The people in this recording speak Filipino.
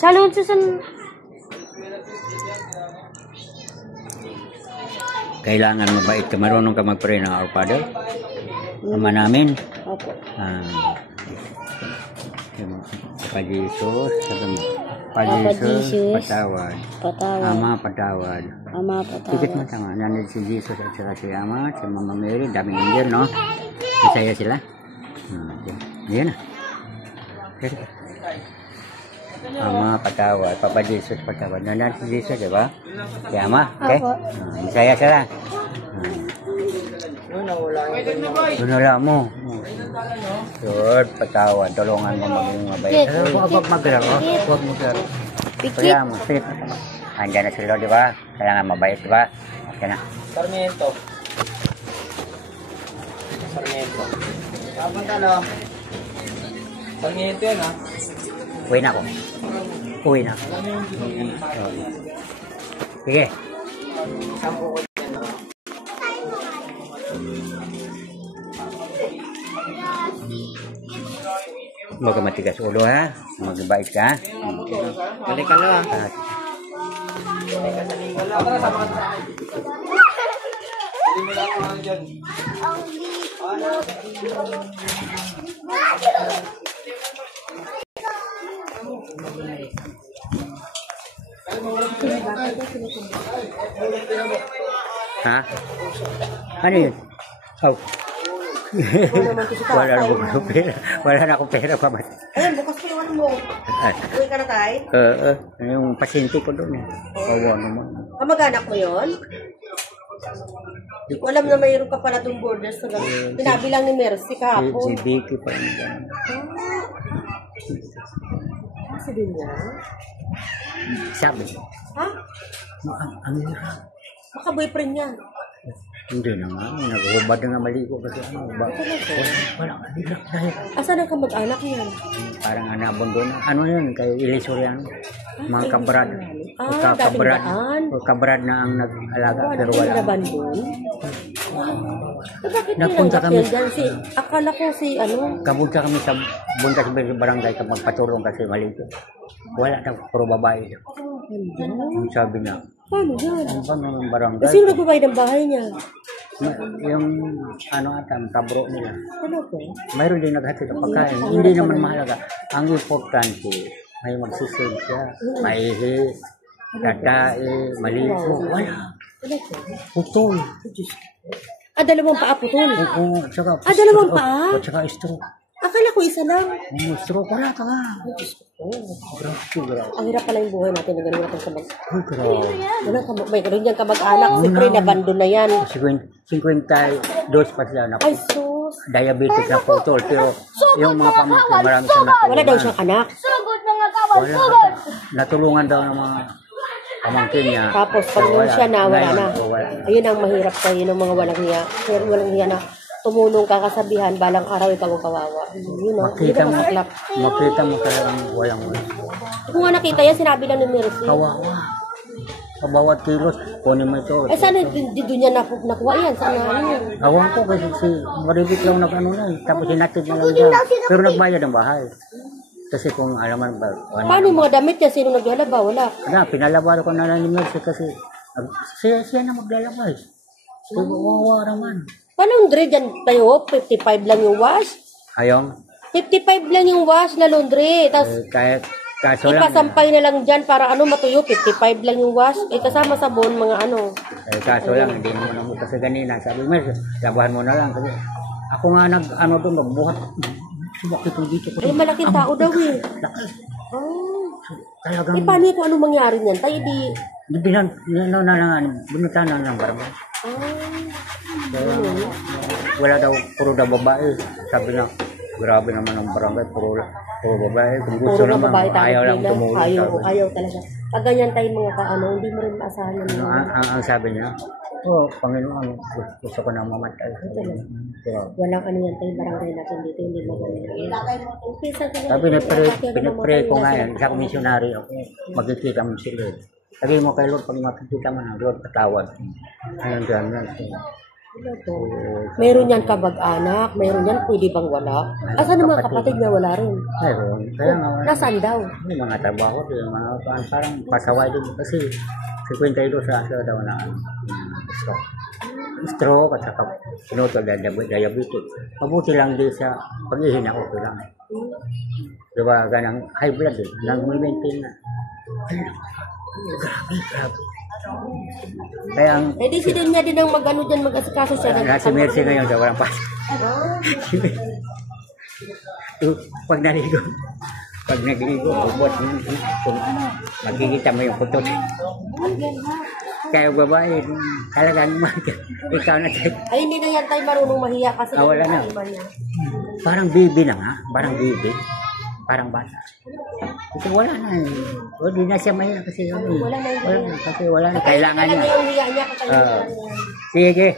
Salon sa Kailangan mabait ka. Marunong ka mag-pray ng Our Father? Ama namin. Opo. Pa Jesus, Papa Jesus, patawad. patawad. Ama, patawad. Ama, Tikit mo patawad. tama. Nandito si Jesus at saka si Ama, si Mama Mary, daming angel, no? Masaya sila. Yan na. Ama, patawad. Papa Jesus, patawad. Nandito si Jesus, di ba? Si Ama, okay? Masaya sila. Wala mo. Lord, patawad. Tulungan mo maging mabait. Huwag maglaro. Huwag maglaro. Kaya mo, sit. Andiyan na si Lord, di ba? Kailangan mabait, di ba? Yan na. Sarmiento. Sarmiento. Kapunta na. Sarmiento yan, ha? Uwi na ako. Uwi na. Sige. Sampo ko dyan, ha? Huwag ka matigas ulo, ha? Magbait ka, ha? Balik ka na. Tara, sama ka sa akin. Hindi mo lang ako dyan. Ha? Ano yun? Oh. Wala na akong pera. Wala na akong pera. Ayun, bukas pa yung ano mo. Uwi ka na tayo? Yung pasyente ko doon. Kawa naman. Kamag-anak mo yun? Alam na mayroon ka pala itong borders na gano'n. Tinabi lang ni Mercy Si kahapon. Vicky pa rin dyan. Kasi din niya? Sabi. Ha? Ang hirap. Baka boyfriend niya. Hindi naman. Nag-ubad na nga maligo kasi ano. Wala. Ang hirap dahil. Asan ang kamag-anak niya? Parang anabon doon. Ano yun? Kay Ilisuriano. Mga kabrad. dating daan. Kabrad na ang nag-alaga. Pero Wala. wala. Naban doon? Bakit Napunta nilang kami- dyan? Akala ko si ano? Kapunta kami sa bunta sa barangay kapag patulong kasi maligo. Wala na. Puro babae. Ang sabi niya. Paano yan? Ano ba naman barangay? Kasi yung nagbabayad ng bahay niya. Yung ano ata, ang kabro nila. Ano po? Mayroon din naghatid ng pagkain. Hindi naman mahalaga. Ang importante, may magsisid siya. Maihi, tatae, maligo. Wala. Ano po? Putol. Dalawang paa putol. Oo, tsaka... dalawang paa? At saka stroke. Akala ko isa lang. Stroke, wala ka nga. Grabe. Ang hirap pala yung buhay natin na ganun natin kamag... Ay, grabe. May ganun yan kamag-anak. Siyempre, nabando na yan. 52 pa sila na Ay, sus. diabetic na putol. Pero yung mga pamangkin, marami siyang natulungan. Wala daw siyang anak. Wala. Natulungan daw ng mga pamangkin niya. Tapos, pag nung siya na, wala na. Wala. Ayun ang mahirap sa'yo ng mga walang hiya. Pero walang hiya na tumulong ka kasabihan, balang araw ikaw ang kawawa. Yun o, yun ang masaklap. Makita mo talagang walang Kung nga nakita yan, sinabi lang ni Mercy. kawawa. Kabawat kilos, kunin mo ito. Eh, sana di doon niya nakuha yan? Sana ano? Awan ko kasi si Maribik lang nag-ano na eh. Tapos hinatid na lang dyan. Pero nagbayad ang bahay. Kasi kung alaman ba, Paano yung mga damit niya? Sino naglalaba? Wala. pinalabas ko na lang ni Mercy kasi siya na maglalabas. So, wawa naman. Paano yung dre dyan tayo? 55 lang yung wash? Ayong, 55 lang yung wash na laundry. Tapos, kahit kaso lang. ipasampay na lang dyan para ano matuyo. 55 lang yung wash. Eh, kasama sabon, mga ano. Kaso lang, hindi naman ako kasi ganina. Sabi mo, labahan mo na lang. Kasi ako nga nag-ano doon, magbuhat. Bakit yung dito ko? Eh, malaking tao daw eh. Lakas. Oh. Talagang, Eh, paano ito? Ano mangyari niyan? Tayo di... binutan na ng barangay. Ah. Wala daw, puro daw babae. Sabi na, grabe naman ang barangay, puro babae. Kung gusto Puro na naman, babae ayaw lang nila. tumulong. Ayaw, sabi. ayaw talaga. Pag ganyan tayo mga kaano, hindi mo rin maasahan yung mga... Ang sabi niya, Panginoon, gusto ko nang mamatay. Walang ano yan tayo barangay natin dito, hindi maganda. Sabi na, pinapray ko nga yan, isang missionary ako, magkikita mo sila. Sabi mo kay Lord, pag makikita mo na, Lord, patawad. Ayun dyan yan. Ano to? Meron yan kamag-anak, meron yan pwede bang wala? Asan ang mga kapatid niya? Wala rin. Meron. Kaya nga, Nasaan daw? may mga trabaho, yung mga parang pasaway din. Kasi 52 sa asa daw na stroke. Stroke at saka sinutol diabetes. Mabuti lang din sa pag-ihina, okay lang. Diba, ganang high blood eh. Nang-maintain na. Grabe. Kaya ang Eh di si niya din ang mag-ano dyan, mag-asikaso siya. nasa Mercy ngayon sa walang pasok. Pag naligo, pag nagligo, ubot mo, magkikita mo yung putot. Kaya babae, talagang ikaw na tayo. Ay, hindi na yan tayo marunong mahiya kasi Wala na. iba niya. Parang bibi na nga, parang bibi. Parang bata. Kasi wala na eh. O, di na siya mahiya kasi Wala na yung wala na, kasi wala na. Kailangan Kailangan niya. niya yung hiya niya. Kaya Sige.